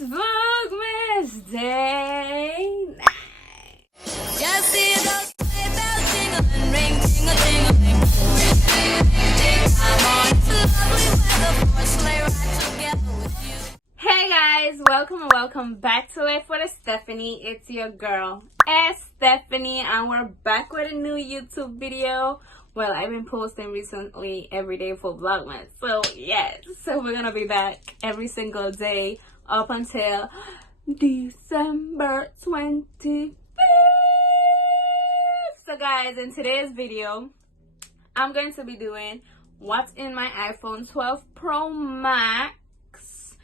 It's Vlogmas Day 9. Just see those sleigh bells jingling, ring, ting-a-ting-a-ling. I'm on lovely weather for a sleigh ride together with you. Hey guys, welcome and welcome back to Life with Estefany. It's your girl Estefany, and we're back with a new YouTube video. Well, I've been posting recently every day for Vlogmas, so yes, so we're gonna be back every single day up until December 25th. So guys, in today's video, I'm going to be doing what's in my iPhone 12 Pro Max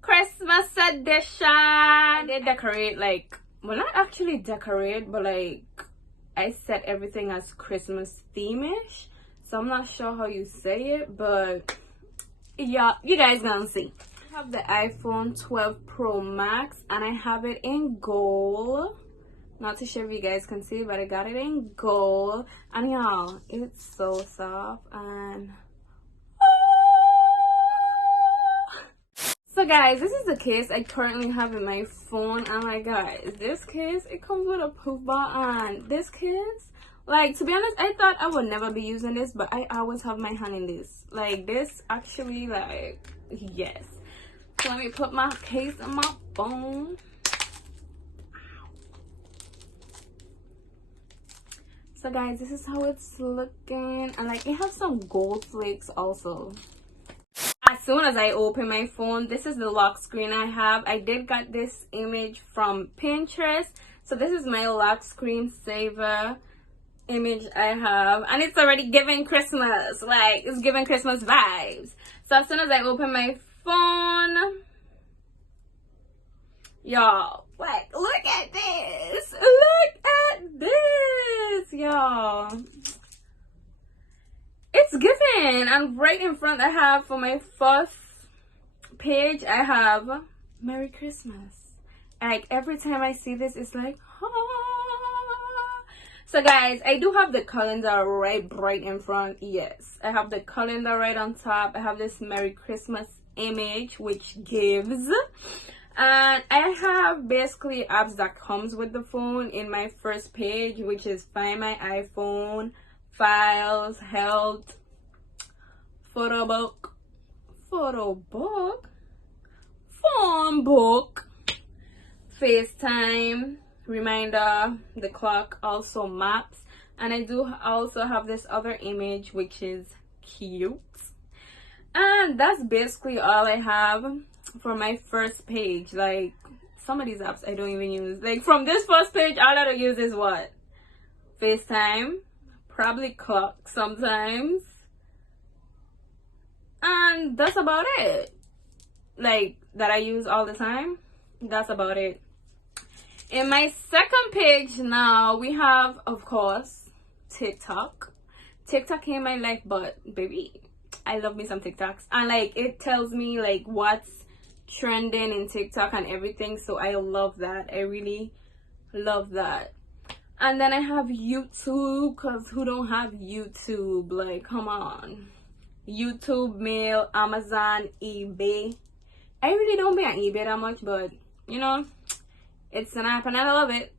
Christmas edition. I did decorate, like, well, not actually decorate, but like I set everything as Christmas theme-ish, so I'm not sure how you say it, but yeah, you guys gonna see. I have the iPhone 12 Pro Max and I have it in gold. Not too sure if you guys can see, but I got it in gold, and y'all, it's so soft. And so guys, this is the case I currently have in my phone, and like guys, this case, it comes with a poof bar, and this case, like, to be honest, I thought I would never be using this, but I always have my hand in this. Like, this actually, like, yes. So let me put my case in my phone. So guys, this is how it's looking, and like, it has some gold flakes also. As soon as I open my phone, this is the lock screen I have. I did get this image from Pinterest, so this is my lock screen saver image I have, and it's already giving Christmas, like, it's giving Christmas vibes. So as soon as I open my phone, y'all, like, look at this, look at this, y'all. It's giving, and right in front I have, for my first page, I have Merry Christmas. Like, every time I see this, it's like, ah. So guys, I do have the calendar right in front. Yes, I have the calendar right on top. I have this Merry Christmas image, which gives. And I have basically apps that comes with the phone in my first page, which is Find My iPhone, Files, Health, Photo book, Phone book, FaceTime, Reminder, the clock, also Maps, and I do also have this other image, which is cute. And that's basically all I have for my first page. Like, some of these apps I don't even use. Like, from this first page, all I don't use is what? FaceTime, probably clock sometimes, and that's about it. Like, that I use all the time. That's about it. In my second page now, we have, of course, TikTok. TikTok in my life, but baby, I love me some TikToks, and like, it tells me like what's trending in TikTok and everything, so I love that. I really love that. And then I have YouTube, because who don't have YouTube? Like, come on. YouTube, Mail, Amazon, eBay. I really don't be on eBay that much, but you know, it's an app and I love it.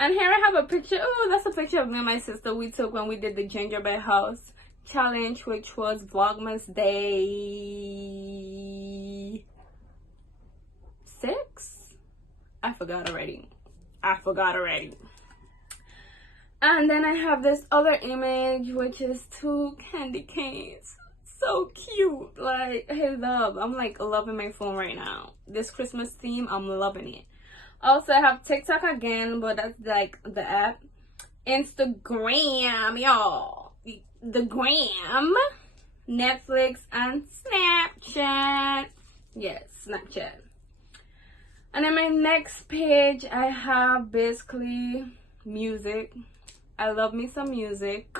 And here I have a picture. Oh, that's a picture of me and my sister we took when we did the gingerbread house challenge, which was Vlogmas Day 6. I forgot already. And then I have this other image, which is 2 candy canes. So cute. Like, I'm like loving my phone right now. This Christmas theme, I'm loving it. Also, I have TikTok again, but that's like the app. Instagram, y'all. The gram. Netflix and Snapchat. Yes, Snapchat. And then my next page, I have basically music. I love me some music.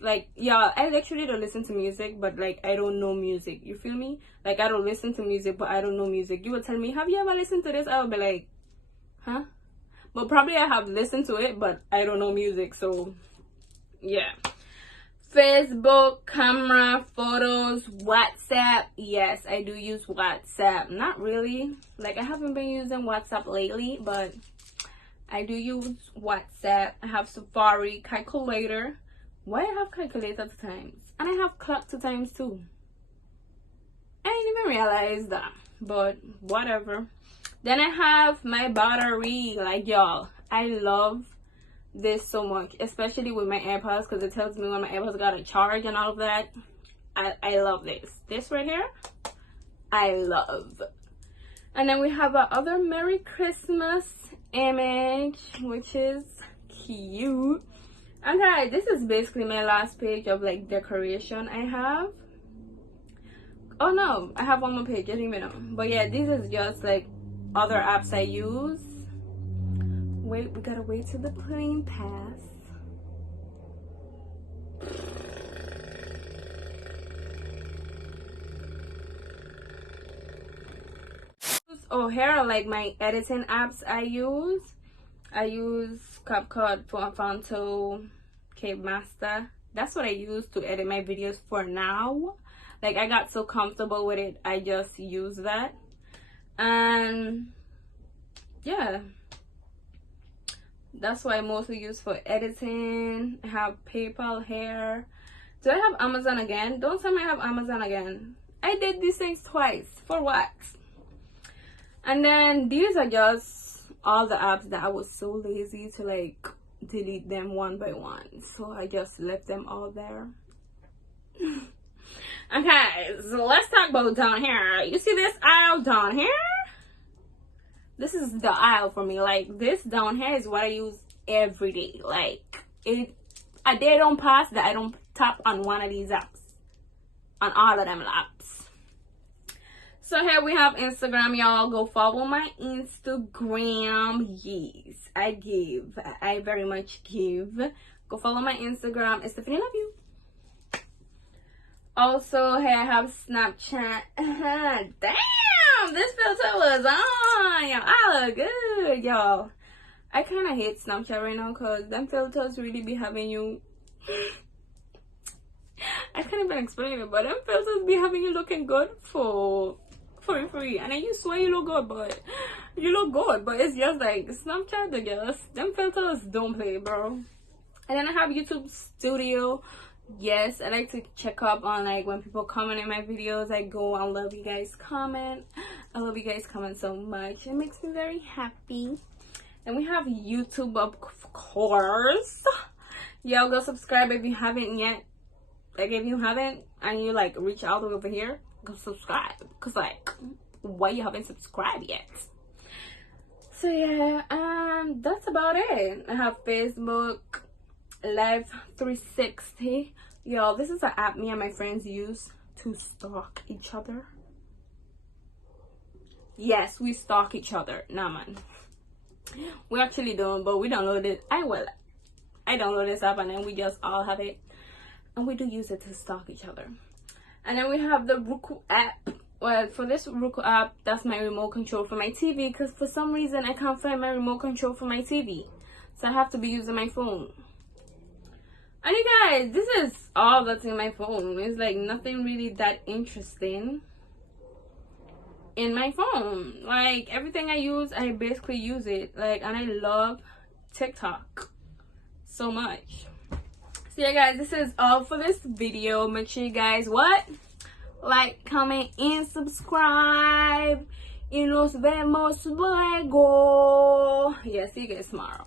Like, y'all, I literally don't listen to music, but like, I don't know music. You feel me? Like, I don't listen to music, but I don't know music. You would tell me, have you ever listened to this? I would be like, huh? But probably I have listened to it, but I don't know music, so yeah. Facebook, camera, photos, WhatsApp. Yes, I do use WhatsApp. Not really. Like, I haven't been using WhatsApp lately, but I do use WhatsApp. I have Safari, calculator. Why I have calculator to times? And I have clock to times too. I didn't even realize that, but whatever. Then I have my battery. Like, y'all, I love this so much, especially with my AirPods, because it tells me when my AirPods got a charge and all of that. I love this right here. I love. And then we have our other Merry Christmas image, which is cute. Okay, this is basically my last page of like decoration I have. Oh no, I have one more page, I didn't even know. But yeah, this is just like other apps I use. Wait, we gotta wait till the plane pass. Oh, here are like my editing apps I use. I use CapCut, Fonto, Cape Master. That's what I use to edit my videos for now. Like, I got so comfortable with it, I just use that. And yeah, that's what I mostly use for editing. I have PayPal here. Do I have Amazon again? Don't tell me I have Amazon again. I did these things twice. For what? And then these are just all the apps that I was so lazy to like delete them one by one, so I just left them all there. Okay, so let's talk about down here. You see this aisle down here? This is the aisle for me. Like, this down here is what I use every day. Like, a day don't pass that I don't tap on one of these apps, on all of them apps. So here we have Instagram, y'all. Go follow my Instagram. Yes, I very much give. Go follow my Instagram. Estefany, love you. Also, here I have Snapchat. Damn, this filter was on. Y'all, I look good, y'all. I kind of hate Snapchat right now because them filters really be having you... I can't even explain it, but them filters be having you looking good for free. And then you swear you look good, but you look good. But it's just like Snapchat, the girls. Them filters don't play, bro. And then I have YouTube Studio. Yes, I like to check up on like when people comment in my videos. I go, I love you guys comment. I love you guys comment so much. It makes me very happy. And we have YouTube, of course. Y'all go subscribe if you haven't yet. Like, if you haven't and you like reach all the way over here, go subscribe. Cause like, why you haven't subscribed yet? So yeah, that's about it. I have Facebook Live 360. Y'all, this is an app me and my friends use to stalk each other. Yes, we stalk each other. Nah, man, we actually don't, but we download it. I download this app and then we just all have it, and we do use it to stalk each other. And then we have the Roku app. Well, for this Roku app, that's my remote control for my TV, because for some reason I can't find my remote control for my TV, so I have to be using my phone. And you guys, this is all that's in my phone. It's like nothing really that interesting in my phone. Like, everything I use, I basically use it. Like, and I love TikTok so much. So yeah, guys, this is all for this video. Make sure you guys like, comment, and subscribe. Y nos vemos luego. Yeah, see you guys tomorrow.